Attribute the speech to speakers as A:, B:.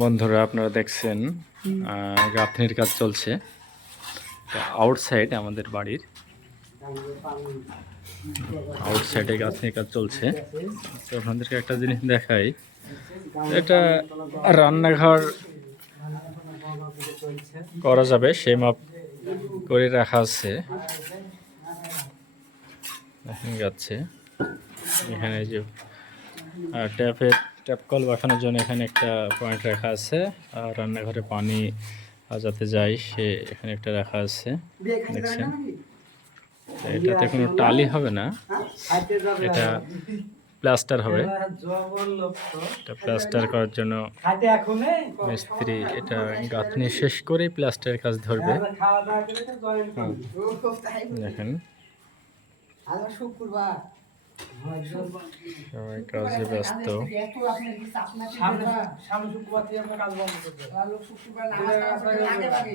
A: বন্ধুরা, আপনারা দেখছেন গাঁথনির কাজ চলছে। আউটসাইড আমাদের বাড়ির আউটসাইডে গাঁথনির কাজ চলছে। তো আপনাদেরকে একটা জিনিস দেখাই, এটা রান্নাঘর করা যাবে, সেই মাপ করে রাখা আছে। দেখা যাচ্ছে এখানে যে আর ট্যাপের ট্যাপ কল বসানোর জন্য এখানে একটা পয়েন্ট রাখা আছে। আর রান্নাঘরে পানি যাতে যায় সে এখানে একটা রাখা আছে। দেখছেন? এটাতে কোনো টালি হবে না। এটা প্লাস্টার হবে। এটা প্লাস্টার করার জন্য মিস্ত্রি এটা গাঁথনি শেষ করেই প্লাস্টারের কাজ ধরবে। দেখেন।
B: শুক্রবার।
A: সবাই কাজে ব্যস্ত।
B: শুক্রবার থেকে আমরা কাজ বন্ধ আগে